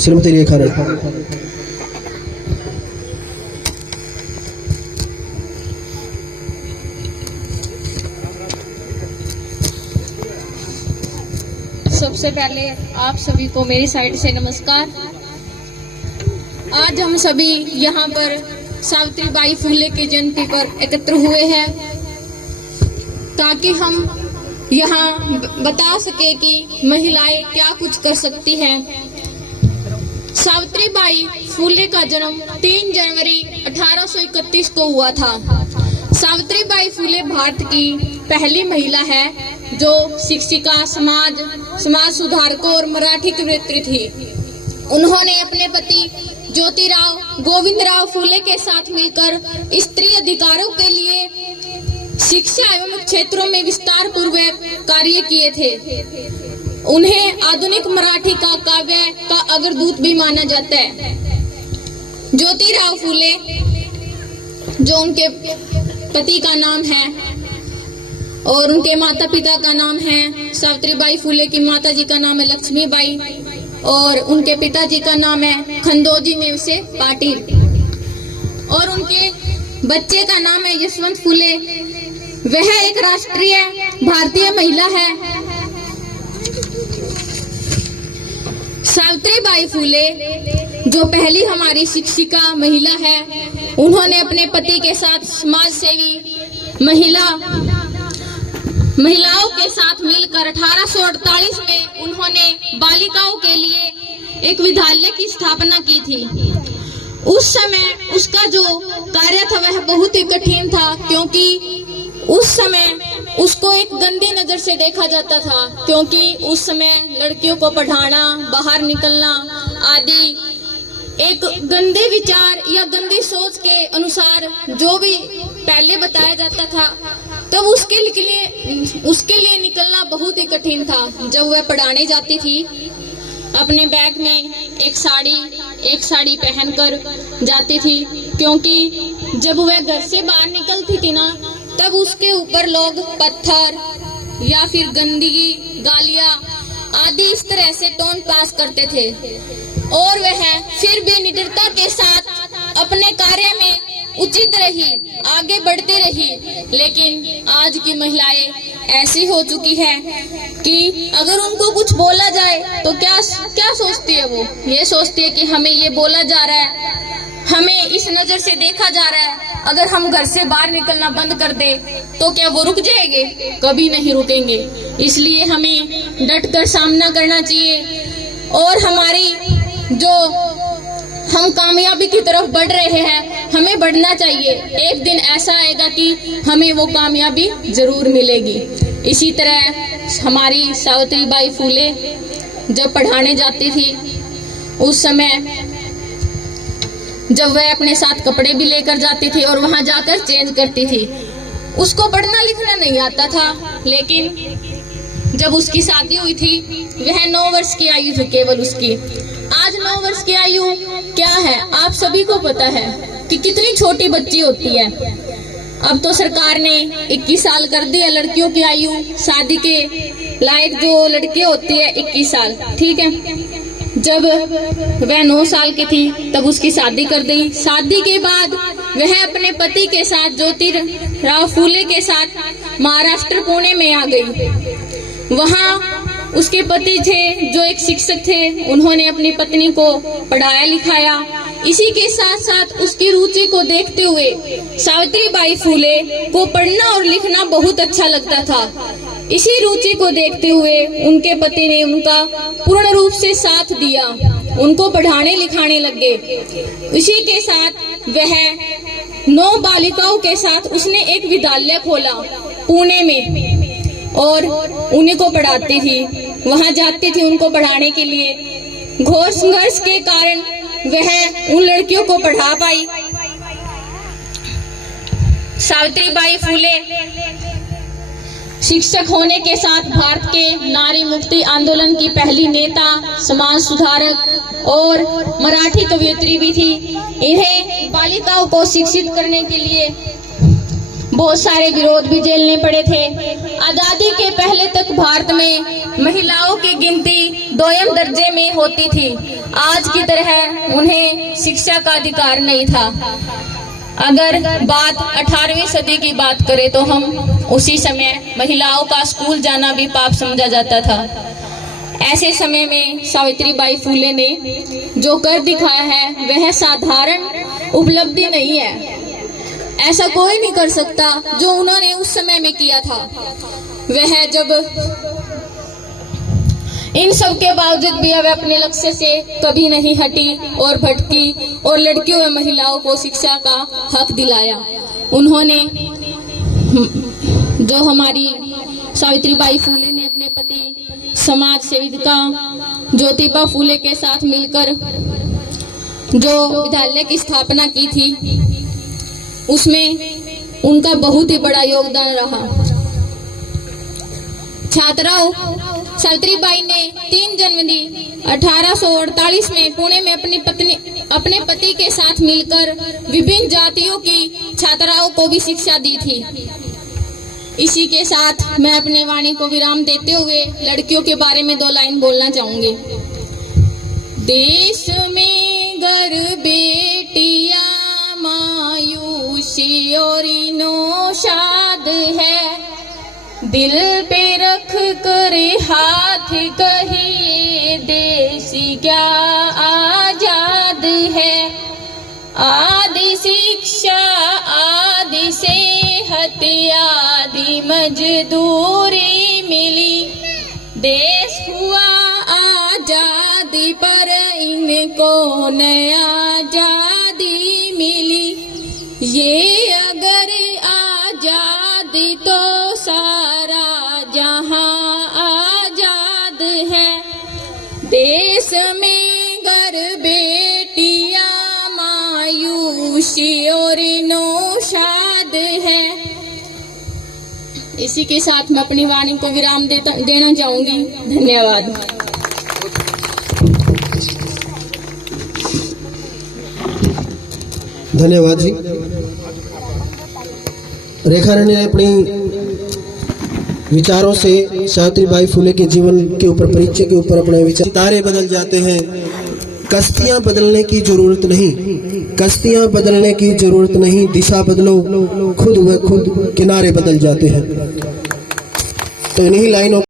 श्रीमती रेखा राय। सबसे पहले आप सभी को मेरी साइड से नमस्कार। आज हम सभी यहाँ पर सावित्रीबाई फुले की जयंती पर एकत्र हुए हैं ताकि हम यहाँ बता सके कि महिलाएं क्या कुछ कर सकती हैं। सावित्रीबाई फुले का जन्म 3 जनवरी 1831 को हुआ था। सावित्रीबाई फुले भारत की पहली महिला है जो शिक्षिका, समाज सुधारकों और मराठी कवयित्री थी। उन्होंने अपने पति ज्योतिराव गोविंदराव फुले के साथ मिलकर स्त्री अधिकारों के लिए शिक्षा एवं क्षेत्रों में विस्तार पूर्वक कार्य किए थे। उन्हें आधुनिक मराठी का काव्य का अग्रदूत भी माना जाता है। ज्योतिराव फुले जो उनके पति का नाम है और उनके माता पिता का नाम है सावित्रीबाई फुले की माता जी का नाम है लक्ष्मीबाई और उनके पिताजी का नाम है खंडोजी नेवसे पाटिल और उनके बच्चे का नाम है यशवंत फुले। वह एक राष्ट्रीय भारतीय महिला है। सावित्रीबाई फुले जो पहली हमारी शिक्षिका महिला है, उन्होंने अपने पति के साथ समाज सेवी महिलाओं के साथ मिलकर 1848 में उन्होंने बालिकाओं के लिए एक विद्यालय की स्थापना की थी। उस समय उसका जो कार्य था वह बहुत ही कठिन था क्योंकि उस समय उसको एक गंदी नजर से देखा जाता था क्योंकि उस समय लड़कियों को पढ़ाना, बाहर निकलना आदि एक गंदे विचार या गंदी सोच के अनुसार जो भी पहले बताया जाता था तब उसके लिए निकलना बहुत ही कठिन था। जब वह पढ़ाने जाती थी अपने बैग में एक साड़ी पहनकर जाती थी क्योंकि जब वह घर से बाहर निकलती थी ना तब उसके ऊपर लोग पत्थर या फिर गंदगी, गालियां आदि इस तरह से टोन पास करते थे और वह फिर भी निडरता के साथ अपने कार्य में उचित रही, आगे बढ़ती रही। लेकिन आज की महिलाएं ऐसी हो चुकी है कि अगर उनको कुछ बोला जाए तो क्या सोचती है वो ये सोचती है कि हमें ये बोला जा रहा है, हमें इस नजर से देखा जा रहा है। अगर हम घर से बाहर निकलना बंद कर दे तो क्या वो रुक जाएंगे? कभी नहीं रुकेंगे। इसलिए हमें डट कर सामना करना चाहिए और हमारी जो हम कामयाबी की तरफ बढ़ रहे हैं हमें बढ़ना चाहिए। एक दिन ऐसा आएगा कि हमें वो कामयाबी जरूर मिलेगी। इसी तरह हमारी सावित्रीबाई फुले जब पढ़ाने जाती थी उस समय जब वह अपने साथ कपड़े भी लेकर जाती थी और वहां जाकर चेंज करती थी, उसको पढ़ना लिखना नहीं आता था। लेकिन जब उसकी शादी हुई थी वह 9 वर्ष की आयु थी केवल उसकी। आज 9 वर्ष की आयु क्या है आप सभी को पता है कि कितनी छोटी बच्ची होती है। अब तो सरकार ने 21 साल कर दी है लड़कियों की आयु, शादी के लायक जो लड़कियां होती है 21 साल, ठीक है। जब वह 9 साल की थी तब उसकी शादी कर दी। शादी के बाद वह अपने पति के साथ ज्योतिराव फुले के साथ महाराष्ट्र पुणे में आ गई। वहां उसके पति थे जो एक शिक्षक थे, उन्होंने अपनी पत्नी को पढ़ाया लिखाया। इसी के साथ साथ उसकी रुचि को देखते हुए सावित्रीबाई फुले को पढ़ना और लिखना बहुत अच्छा लगता था। इसी रुचि को देखते हुए उनके पति ने उनका पूर्ण रूप से साथ दिया, उनको पढ़ाने लिखाने लगे। इसी के साथ वह 9 बालिकाओं के साथ उसने एक विद्यालय खोला पुणे में और उन्हीं को पढ़ाती थी, वहां जाती थी उनको पढ़ाने के लिए। घोर संघर्ष के कारण वह उन लड़कियों को पढ़ा पाई। सावित्रीबाई फुले शिक्षक होने के साथ भारत के नारी मुक्ति आंदोलन की पहली नेता, समाज सुधारक और मराठी कवयित्री भी थी। इन्हें बालिकाओं को शिक्षित करने के लिए बहुत सारे विरोध भी झेलने पड़े थे। आजादी के पहले तक भारत में महिलाओं की गिनती 2वें दर्जे में होती थी। आज की तरह उन्हें शिक्षा का अधिकार नहीं था। अगर बात 18वीं सदी की बात करें तो हम उसी समय महिलाओं का स्कूल जाना भी पाप समझा जाता था। ऐसे समय में सावित्रीबाई फुले ने जो कर दिखाया है वह साधारण उपलब्धि नहीं है। ऐसा कोई नहीं कर सकता जो उन्होंने उस समय में किया था। वह जब इन सब के बावजूद भी वह अपने लक्ष्य से कभी नहीं हटी और भटकी और लड़कियों व महिलाओं को शिक्षा का हक दिलाया। उन्होंने जो हमारी सावित्रीबाई फुले ने अपने पति समाज सेविका ज्योतिबा फुले के साथ मिलकर जो विद्यालय की स्थापना की थी, उसमें उनका बहुत ही बड़ा योगदान रहा। छात्राओं, सावित्रीबाई ने 3 जनवरी 1848 में पुणे में अपने पति के साथ मिलकर विभिन्न जातियों की छात्राओं को भी शिक्षा दी थी। इसी के साथ मैं अपने वाणी को विराम देते हुए लड़कियों के बारे में 2 लाइन बोलना चाहूंगी। देश में गर बेटिया मायूसी और नौशाद है, दिल पे रख कर हाथ कहिए देश क्या आजाद है। आदि शिक्षा आदि सेहत आदि मजदूरी मिली, देश हुआ आजादी पर इनको नया आजादी मिली। ये अगर आजादी तो सारा जहां आजाद है। देश में गर बेटियां मायूसी और नौशाद है। इसी के साथ मैं अपनी वाणी को विराम देना चाहूंगी। धन्यवाद। धन्यवाद जी। रेखा रानी ने अपनी विचारों से सावित्रीबाई फुले के जीवन के ऊपर, परिचय के ऊपर अपने विचार। सितारे बदल जाते हैं, कश्तियां बदलने की जरूरत नहीं, कश्तियां बदलने की जरूरत नहीं, दिशा बदलो खुद व खुद किनारे बदल जाते हैं। तो इन्हीं लाइनों